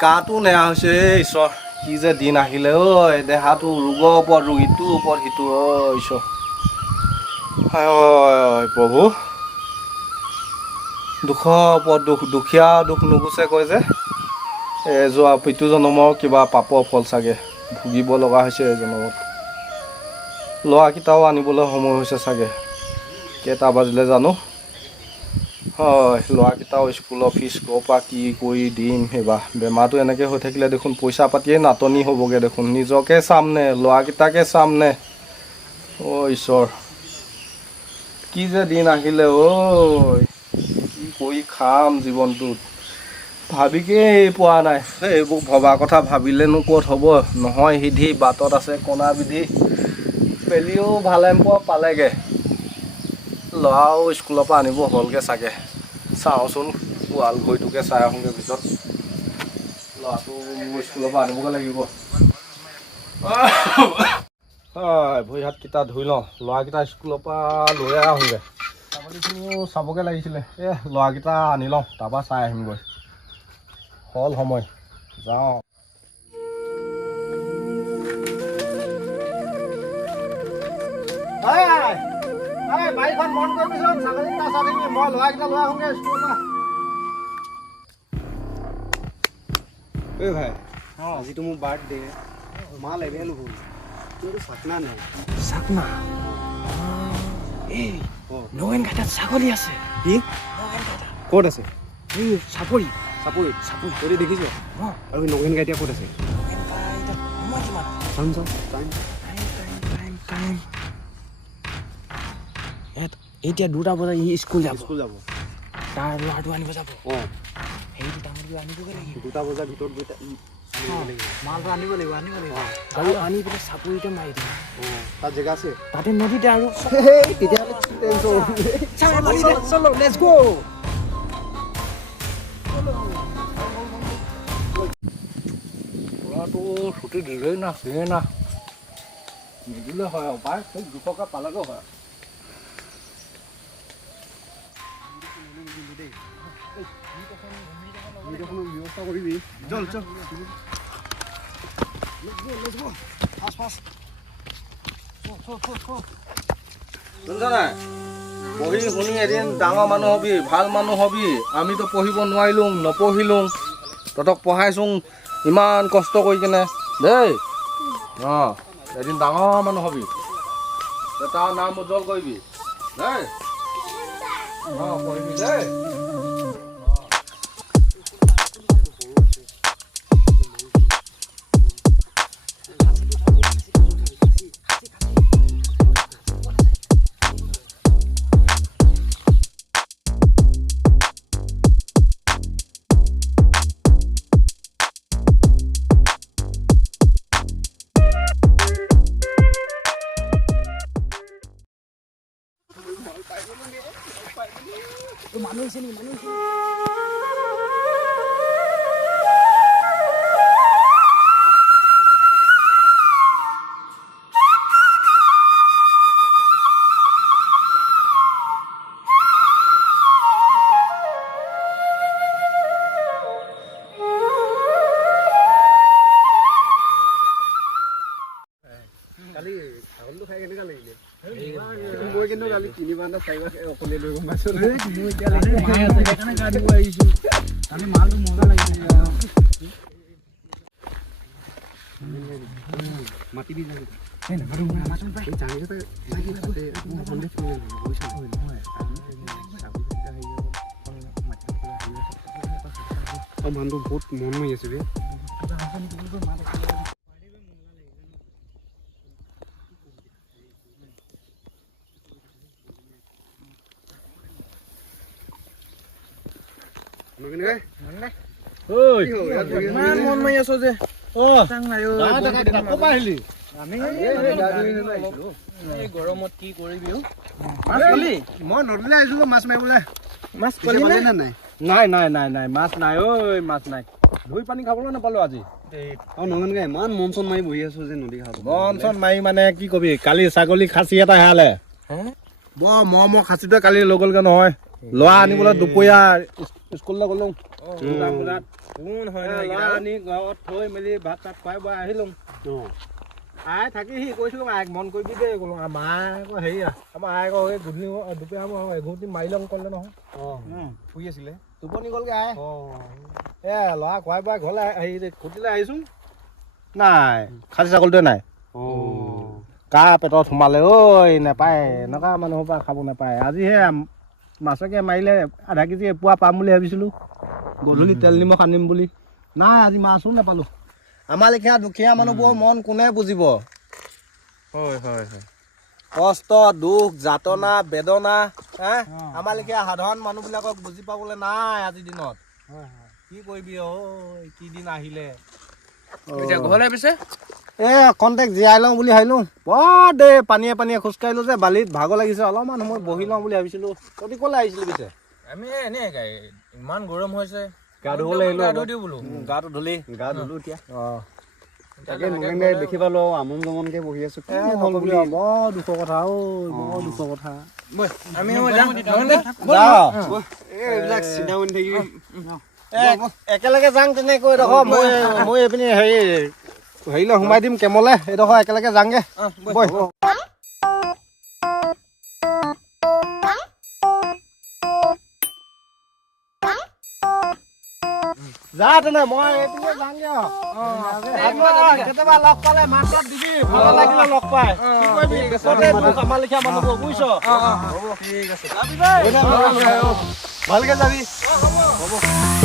কাঁহটো নেৰা হৈছে ঈশ্বৰ কি যে দিন আহিলে ঐ দেহাটো ৰোগৰ ওপৰত ৰোগ ইটোৰ ওপৰত সিটো ঈশ্বৰ প্ৰভু দুখৰ ওপৰত দুখ দুখীয়া দুখ নুগুচে কয় যে যোৱা পিতু জনমৰ কিবা পাপৰ ফল চাগে ভুগিব লগা হৈছে এই জনমত ল'ৰাকেইটাও আনিবলৈ সময় হৈছে চাগে কেইটা বাজিলে জানো হয় ল'ৰাকেইটাও স্কুলৰ ফিজ ক'ৰ পৰা কি কৰি দিম সেইবাৰ বেমাৰটো এনেকৈ হৈ থাকিলে দেখোন পইচা পাতিয়ে নাটনি হ'বগৈ দেখোন নিজকে চামনে ল'ৰাকেইটাকে চামনে ঈশ্বৰ কি যে দিন আহিলে ঐ কি কৰি খাম জীৱনটোত ভাবিকেই পোৱা নাই এইবোৰ ভবা কথা ভাবিলেনো ক'ত হ'ব নহয় সিধি বাটত আছে কণা বিধি পেলিও ভালেম্পৰ পালেগৈ ল'ৰাও স্কুলৰ পৰা আনিব হ'লগৈ চাগে চাওঁচোন পোৱাল ভৰিটোকে চাই আহোঁগৈ ভিতৰত ল'ৰাটো স্কুলৰ পৰা আনিবগৈ লাগিব হয় ভৰি হাতকেইটা ধুই লওঁ ল'ৰাকেইটা স্কুলৰ পৰা লৈ আহোঁগৈ ছাগলীখিনিও চাবগৈ লাগিছিলে ল'ৰাকেইটা আনি লওঁ তাৰপৰা চাই আহিমগৈ হ'ল সময় যাওঁ বাৰীখন মন কৰিবিচোন ছাগলীকেইটা চাই থাকিবি মই ল'ৰাকেইটা লৈ আহোঁগৈ স্কুলৰ পৰা ভাই আজিতো মোৰ বাৰ্থডে মা লেভেল হ'ল তোৰ চাকনা নাই চাকনা এই নগেন ঘাটত ছাগলী আছে কি ক'ত আছে এই চাপৰি চাপৰিত তই দেখিছ আৰু নগেন গাইতিয়া ক'ত আছে এতিয়া 2টা বজাত স্কুল যাব তাৰ ল'ৰাটো আনিব যাব সেইটো ডাঙৰটো আনিবগৈ লাগিব 2টা বজাৰ ভিতৰত গৈ মালটো আনিব লাগিব আৰু আনি পেলাই চাপৰিতে মাৰি দিম তাত জেগা আছে তাতে নদীতে আৰু তেতিয়াহ'লে ল'ৰাটো ছুটি দিলেই না দিয়ে না নিদিলে হয় আৰু পাই খুব 2 টকা পালেগৈ হয় ব্যৱস্থা কৰিবি শুনিছ নাই পঢ়ি শুনি এদিন ডাঙৰ মানুহ হবি ভাল মানুহ হবি আমিতো পঢ়িব নোৱাৰিলোঁ নপঢ়িলোঁ তহঁতক পঢ়াইছোঁ ইমান কষ্ট কৰি কিনে দেই এদিন ডাঙৰ মানুহ হবি তাৰ নাম উজ্জ্বল কৰিবি দেই পঢ়িবি দেই কালি ছাগলীটো খাই কেনেকুৱা লাগিলে মই কিন্তু কালি 3 বাৰ 4 বাৰ অকলে লৈ গম পাইছোঁ মালটো মজা লাগিছে মাতি দি যাবি মানুহটো বহুত মন মাৰি আছে মন মাৰি আছো যে গৰমত কি কৰিবি মই নদীলৈ আহিছিলো মাছ মাৰিবলৈ মাছ পালি নে নাই নাই নাই নাই নাই মাছ নাই ঐ মাছ নাই ধুই পানী খাবলৈ নাপালোঁ আজি আৰু নগনকে ইমান মন চন মাৰি বহি আছো যে নদী খাব মন চন মাৰি মানে কি কবি কালি ছাগলী খাচী এটা হেৰালে বৰ মৰমৰ খাচীটোৱে কালি লৈ গ'লগৈ নহয় ল'ৰা আনিবলৈ দুপৰীয়া স্কুললৈ গ'লো 2টা বজাত ল'ৰা আনি ঘৰত থৈ মেলি ভাত চাত খুৱাই বোৱাই আহিলোঁ আই থাকি সি কৈছিলোঁ আইক মন কৰিবি দেই ক'লোঁ মায়ে আকৌ হেৰি আমাৰ আই আকৌ এই গধূলি দুপৰীয়া সময় এঘুমটি মাৰি ল'ম ক'লে নহয় শুই আছিলে টোপনি গ'লগৈ আই ল'ৰা খুৱাই বোৱাই ঘৰলৈ হেৰি খুটিলৈ আহিছোঁ নাই খাচী ছাগলীটোৱে নাই কাৰ পেটত সোমালে ঐ নাপায় এনেকুৱা মানুহৰ পৰা খাব নাপায় আজিহে মাছকে মাৰিলে আধা কেজি এপোৱা পাম বুলি ভাবিছিলোঁ গধূলি তেল নিমখ আনিম বুলি নাই আজি মাছো নাপালোঁ আমাৰ লেখীয়া দুখীয়া মানুহবোৰৰ মন কোনে বুজিব হয় হয় হয় কষ্ট দুখ যাতনা বেদনা আমাৰ লেখীয়া সাধাৰণ মানুহবিলাকক বুজি পাবলৈ নাই আজিৰ দিনত কি কৰিবি কি দিন আহিলে ঘৰলৈ পিছে কণ্টেক্ট জীয়াই লওঁ বুলি ভাবিলোঁ বৰ দেই পানীয়ে পানীয়ে খোজকাঢ়িলোঁ যে বালিত ভাগৰ লাগিছে অলপমান সময় বহি লওঁ বুলি ভাবিছিলোঁ তহঁতি ক'লৈ আহিছিলি পিছে আমি এনেই ইমান গৰম হৈছে গা ধুবলৈ আহিলোঁ গা ধুই দিওঁ বোলো গাটো ধুলি গা ধুলো এতিয়া অঁ তাকে নগেনকে দেখি পালো আমন জমনকে বহি আছো বৰ দুখৰ কথা বৰ দুখৰ কথা আমি এইবিলাক চিন্তা কৰি থাকিবি একেলগে যাং তেনেকৈ এডোখৰ মই এইপিনে হেৰিলৈ সোমাই দিম কেমলে এইডোখৰ একেলগে যাংগে বৈ যা তেনে মই এইপিনে যাংগে কেতিয়াবা লগ পালে মাত চাত দিবি ভাল লাগিলে লগ পাই কি কৰিবি বেছতে দুখ আমাৰ লেখীয়া মানুহবোৰ বুজিছ ঠিক আছে ভালকে যাবি হ'ব